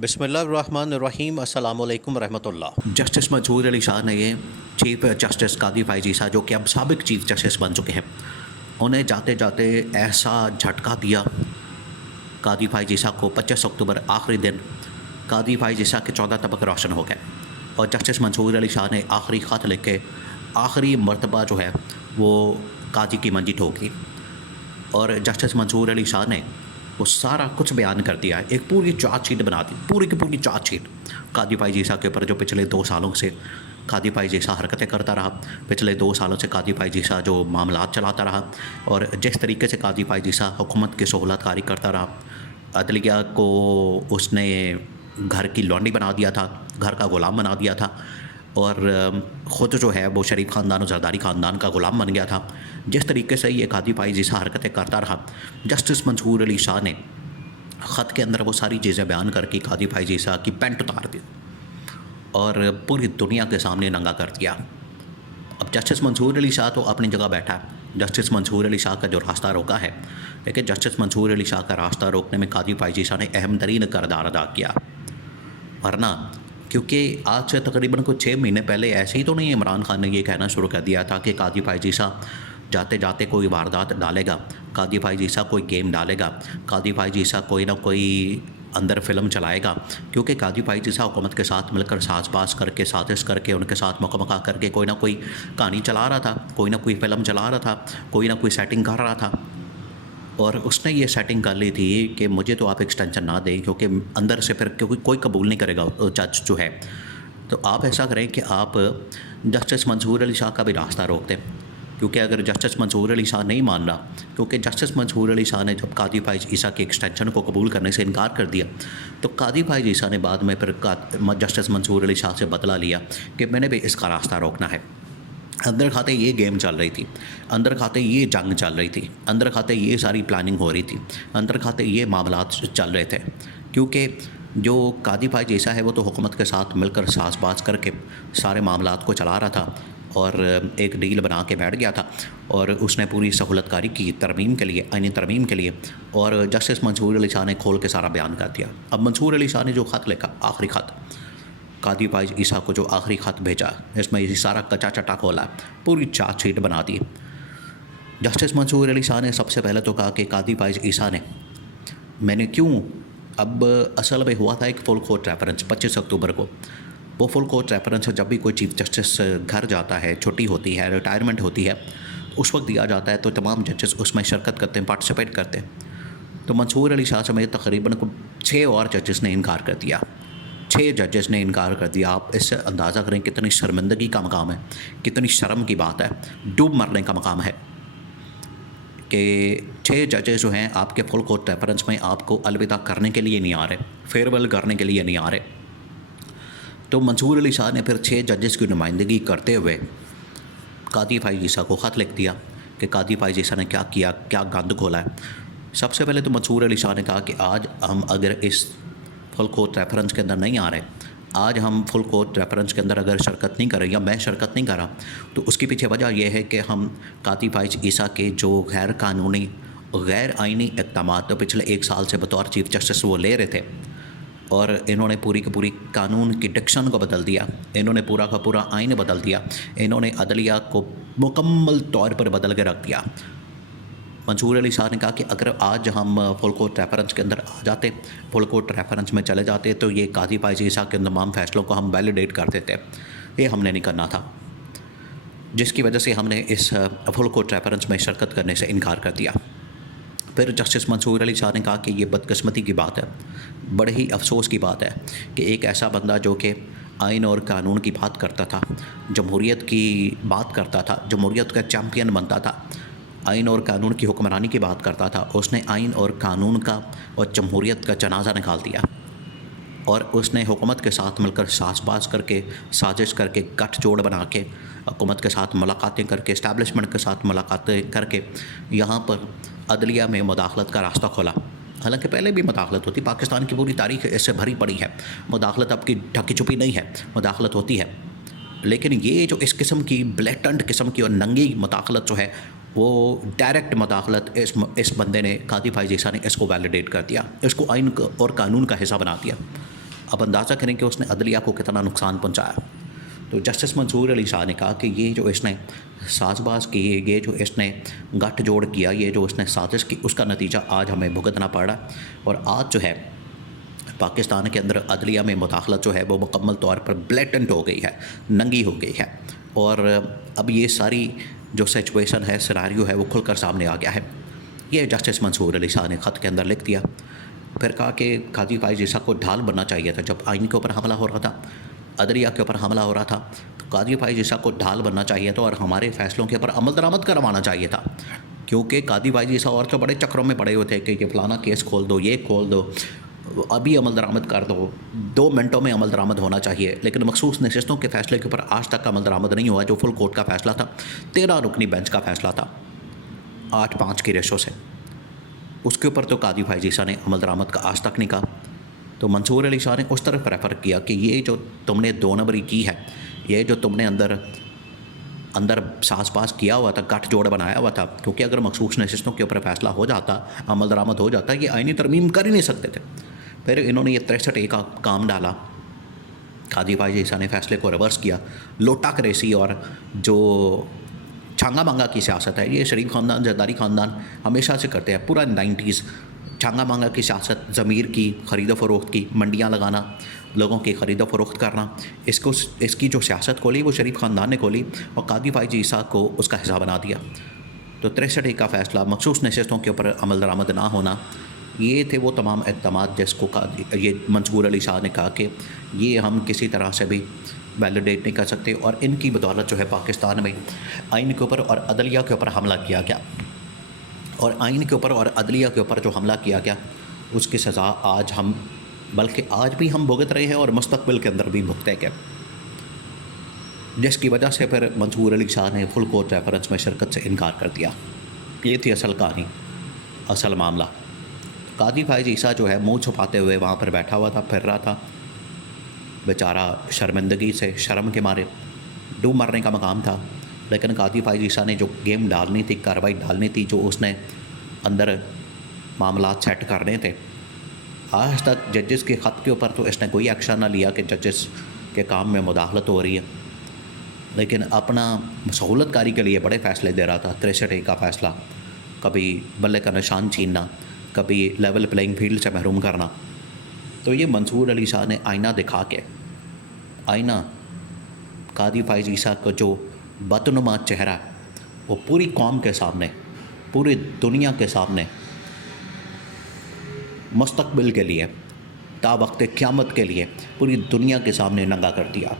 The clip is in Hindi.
बिस्मिल्लाहिर्रहमानिर्रहीम अस्सलामु अलैकुम रहमतुल्लाह। जस्टिस मंसूर अली शाह ने ये चीफ जस्टिस कादी फ़ाइज़ ईसा जो कि अब साबिक चीफ जस्टिस बन चुके हैं, उन्हें जाते जाते ऐसा झटका दिया कादी फ़ाइज़ ईसा को 25 अक्टूबर आखिरी दिन कादी फ़ाइज़ ईसा के 14 तबक रोशन हो गए और जस्टिस मंसूर अली शाह ने आखिरी ख़त लिख के आखिरी मरतबा जो है वो कादी की मंजी ठोकी और जस्टिस मंसूर अली शाह ने वो सारा कुछ बयान कर दिया है। एक पूरी चार्जशीट बना दी, पूरी की पूरी चार्जशीट कादी फ़ाइज़ ईसा के ऊपर, जो पिछले 2 सालों से कादी फ़ाइज़ ईसा हरकतें करता रहा, पिछले 2 सालों से कादी फ़ाइज़ ईसा जो मामलात चलाता रहा और जिस तरीके से कादी फ़ाइज़ ईसा हुकूमत की सहूलतकारी करता रहा। अदलिया को उसने घर की लौंडी बना दिया था, घर का ग़ुलाम बना दिया था और ख़ुद जो है वो शरीफ ख़ानदान और ज़रदारी ख़ानदान का ग़ुलाम बन गया था। जिस तरीके से ये कादी फ़ाइज़ ईसा हरकतें करता रहा, जस्टिस मंसूर अली शाह ने ख़त के अंदर वो सारी चीज़ें बयान करके कादी फ़ाइज़ ईसा की पैंट उतार दी और पूरी दुनिया के सामने नंगा कर दिया। अब जस्टिस मंसूर अली शाह तो अपनी जगह बैठा है, जस्टिस मंसूर अली शाह का जो रास्ता रोका है, लेकिन जस्टिस मंसूर अली शाह का रास्ता रोकने में कादी फ़ाइज़ ईसा ने अहम तरीन किरदार अदा किया। वरना क्योंकि आज से तकरीबन कुछ 6 महीने पहले ऐसे ही तो नहीं इमरान खान ने ये कहना शुरू कर दिया था कि कादी फ़ाइज़ ईसा जाते जाते कोई वारदात डालेगा, कादी फ़ाइज़ ईसा कोई गेम डालेगा, कादी फ़ाइज़ ईसा कोई ना कोई अंदर फ़िल्म चलाएगा, क्योंकि कादी फ़ाइज़ ईसा हुकूमत के साथ मिलकर साज़बाज़ करके, साजिश करके, उनके साथ मकमका करके कोई ना कोई कहानी चला रहा था, कोई ना कोई फ़िल्म चला रहा था, कोई ना कोई सेटिंग कर रहा था। और उसने ये सेटिंग कर ली थी कि मुझे तो आप एक्सटेंशन ना दें, क्योंकि अंदर से फिर क्योंकि कोई कबूल नहीं करेगा जज जो है। तो आप ऐसा करें कि आप जस्टिस मंसूर अली शाह का भी रास्ता रोक दें, क्योंकि अगर जस्टिस मंसूर अली शाह नहीं मान रहा, क्योंकि जस्टिस मंसूर अली शाह ने जब कादी फ़ाइज़ ईसा के एक्सटेंशन को कबूल करने से इनकार कर दिया, तो कादी फ़ाइज़ ईसा ने बाद में फिर जस्टिस मंसूर अली शाह से बदला लिया कि मैंने भी इसका रास्ता रोकना है। अंदर खाते ये गेम चल रही थी, अंदर खाते ये जंग चल रही थी, अंदर खाते ये सारी प्लानिंग हो रही थी, अंदर खाते ये मामलात चल रहे थे, क्योंकि जो कादी फ़ाइज़ ईसा है वो तो हुकूमत के साथ मिलकर साज़बाज़ करके सारे मामलात को चला रहा था और एक डील बना के बैठ गया था और उसने पूरी सहूलतकारी की तरमीम के लिए, आईनी तरमीम के लिए, और जस्टिस मंसूर अली शाह ने खोल के सारा बयान कर दिया। अब मंसूर अली शाह ने जो ख़त लिखा, आखिरी ख़त कादी फ़ाइज़ ईसा को जो आखिरी ख़त भेजा, इसमें ये सारा कच्चा चटा खोला, पूरी चार्जशीट बना दी। जस्टिस मंसूर अली शाह ने सबसे पहले तो कहा कि कादी फ़ाइज़ ईसा ने मैंने क्यों, अब असल में हुआ था एक फुल कोर्ट रेफरेंस 25 अक्टूबर को। वो फुल कोर्ट रेफरेंस जब भी कोई चीफ जस्टिस घर जाता है, छुट्टी होती है, रिटायरमेंट होती है, उस वक्त दिया जाता है, तो तमाम जजेस उसमें शिरकत करते हैं, पार्टिसिपेट करते हैं। तो मंसूर अली शाह समेत तकरीबन 6 और जजेस ने इनकार कर दिया, 6 जजेस ने इनकार कर दिया। आप इससे अंदाज़ा करें कितनी शर्मिंदगी का मकाम है, कितनी शर्म की बात है, डूब मरने का मकाम है कि 6 जजेस जो हैं आपके फुल कोर्ट रेफरेंस में आपको अलविदा करने के लिए नहीं आ रहे, फेयरवेल करने के लिए नहीं आ रहे। तो मंसूर अली शाह ने फिर 6 जजेस की नुमाइंदगी करते हुए कादी फ़ाइज़ ईसा को ख़त लिख दिया कि कादी फ़ाइज़ ईसा ने क्या किया, क्या गंद खोला है। सबसे पहले तो मंसूर अली शाह ने कहा कि आज हम अगर इस फुल कोर्ट रेफरेंस के अंदर नहीं आ रहे, आज हम फुल कोर्ट रेफरेंस के अंदर अगर शिरकत नहीं कर रहे या मैं शिरकत नहीं कर रहा, तो उसके पीछे वजह यह है कि हम कादी फ़ाइज़ ईसा के जो गैर कानूनी, गैर आइनी इक़दामात तो पिछले 1 साल से बतौर चीफ जस्टिस वो ले रहे थे और इन्होंने पूरी की पूरी कानून की डिक्शन को बदल दिया, इन्होंने पूरा का पूरा आइन बदल दिया, इन्होंने अदलिया को मुकम्मल तौर पर बदल के रख दिया। मंसूर अली शाह ने कहा कि अगर आज हम फुल कोर्ट रेफरेंस के अंदर आ जाते, फुल कोर्ट रेफरेंस में चले जाते, तो ये कादी फ़ाइज़ ईसा के तमाम फ़ैसलों को हम वैलिडेट कर देते। ये हमने नहीं करना था, जिसकी वजह से हमने इस फुल कोर्ट रेफरेंस में शिरकत करने से इनकार कर दिया। फिर जस्टिस मंसूर अली शाह ने कहा कि ये बदकिस्मती की बात है, बड़े ही अफसोस की बात है कि एक ऐसा बंदा जो कि आइन और कानून की बात करता था, जमहूरियत की बात करता था, जमहूरियत का चैम्पियन बनता था, आइन और कानून की हुक्मरानी की बात करता था, उसने आइन और कानून का और जमहूरियत का जनाजा निकाल दिया और उसने हुकूमत के साथ मिलकर साज़बाज़ करके, साजिश करके, गठजोड़ बना के, हुकूमत के साथ मुलाकातें करके, इस्टेब्लिशमेंट के साथ मुलाकातें करके यहाँ पर अदलिया में मुदाखलत का रास्ता खोला। हालांकि पहले भी मुदाखलत होती, पाकिस्तान की पूरी तारीख़ इससे भरी पड़ी है, मुदाखलत आपकी ढकी छुपी नहीं है, मुदाखलत होती है। लेकिन ये जो इस किस्म की ब्लेटेंट किस्म की और नंगी मुदाखलत जो है, वो डायरेक्ट मुदाखलत इस बंदे ने, कादी फ़ाइज़ ईसा ने इसको वैलिडेट कर दिया, इसको आइन और कानून का हिस्सा बना दिया। अब अंदाज़ा करें कि उसने अदलिया को कितना नुकसान पहुंचाया। तो जस्टिस मंसूर अली शाह ने कहा कि ये जो इसने साजबाज की, ये जो इसने गठजोड़ किया, ये जो इसने साजिश की, उसका नतीजा आज हमें भुगतना पड़ा। और आज जो है पाकिस्तान के अंदर अदलिया में मुदाखलत जो है वो मुकम्मल तौर पर ब्लेटेंट हो गई है, नंगी हो गई है। और अब ये सारी जो सिचुएशन है, सिनारियो है, वो खुलकर सामने आ गया है। ये जस्टिस मंसूर अली शाह ने ख़त के अंदर लिख दिया। फिर कहा कि काजी फाइज़ ईसा को ढाल बनना चाहिए था। जब आइन के ऊपर हमला हो रहा था, अदलिया के ऊपर हमला हो रहा था, तो काजी फाइज़ ईसा को ढाल बनना चाहिए था और हमारे फ़ैसलों के ऊपर अमल दरामद करवाना चाहिए था। क्योंकि काजी फाइज़ ईसा और तो बड़े चक्रों में पड़े हुए थे कि ये फ़लाना केस खोल दो, ये खोल दो, अभी अमल दरामद कर दो, 2 मिनटों में अमल दरामद होना चाहिए। लेकिन मखसूस नशिस्तों के फ़ैसले के ऊपर आज तक अमल दरामद नहीं हुआ, जो फुल कोर्ट का फ़ैसला था, 13 रुकनी बेंच का फ़ैसला था 8-5 की रेशो से। उसके ऊपर तो काजी फाइज़ ईसा ने अमल दरामद का आज तक नहीं कहा। तो मंसूर अली शाह ने उस तरफ रेफ़र किया कि ये जो तुमने 2 नंबरी की है, ये जो तुमने अंदर सास-पास किया हुआ था, गठजोड़ बनाया हुआ था, क्योंकि अगर मखसूस नशिस्तों के ऊपर फ़ैसला हो जाता, अमल दरामद हो जाता, ये आइनी तरमीम कर ही नहीं सकते थे। फिर इन्होंने ये 63A का काम डाला। काजी फाइज़ ईसा ने फ़ैसले को रिवर्स किया। लोटा करेसी और जो छांगा मांगा की सियासत है, ये शरीफ ख़ानदान, जरदारी ख़ानदान हमेशा से करते हैं। पूरा 90s छांगा मांगा की सियासत, ज़मीर की ख़रीदो फ़रोख्त की, मंडियाँ लगाना, लोगों की ख़रीदो फ़रोख्त करना, इसकी जो सियासत खोली वो शरीफ ख़ानदान ने खोली और काजी फाइज़ ईसा को उसका हिस्सा बना दिया। तो 63A का फ़ैसला, मखसूस नशिस्तों के ऊपर अमल दरामद ना होना, ये थे वो तमाम इक़दामात जिसको ये मंसूर अली शाह ने कहा कि ये हम किसी तरह से भी वैलिडेट नहीं कर सकते और इनकी बदौलत जो है पाकिस्तान में आइन के ऊपर और अदलिया के ऊपर हमला किया गया। और आइन के ऊपर और अदलिया के ऊपर जो हमला किया गया, उसकी सज़ा आज हम, बल्कि आज भी हम भुगत रहे हैं और मुस्तक़बिल के अंदर भी भुगतेंगे, जिसकी वजह से फिर मंसूर अली शाह ने फुल कोर्ट रेफरेंस में शिरकत से इनकार कर दिया। ये थी असल कहानी, असल मामला। काजी फाइज़ ईसा जो है मुँह छुपाते हुए वहाँ पर बैठा हुआ था, फिर रहा था बेचारा, शर्मिंदगी से, शर्म के मारे डूब मरने का मकाम था। लेकिन काजी फाइज़ ईसा ने जो गेम डालनी थी, कार्रवाई डालनी थी, जो उसने अंदर मामलात सेट करने थे, आज तक जजेस के ख़त के ऊपर तो इसने कोई एक्शन ना लिया कि जजेस के काम में मुदाखलत हो रही है, लेकिन अपना सहूलतकारी के लिए बड़े फ़ैसले दे रहा था। 63A का फ़ैसला, कभी बल्ले का निशान छीनना, कभी लेवल प्लेइंग फील्ड से महरूम करना। तो ये मंसूर अली शाह ने आईना दिखा के, आईना काजी फाइज़ ईसा का जो बदनुमा चेहरा, वो पूरी कौम के सामने, पूरी दुनिया के सामने, मुस्तक़बिल के लिए, ता वक्त क़यामत के लिए पूरी दुनिया के सामने नंगा कर दिया।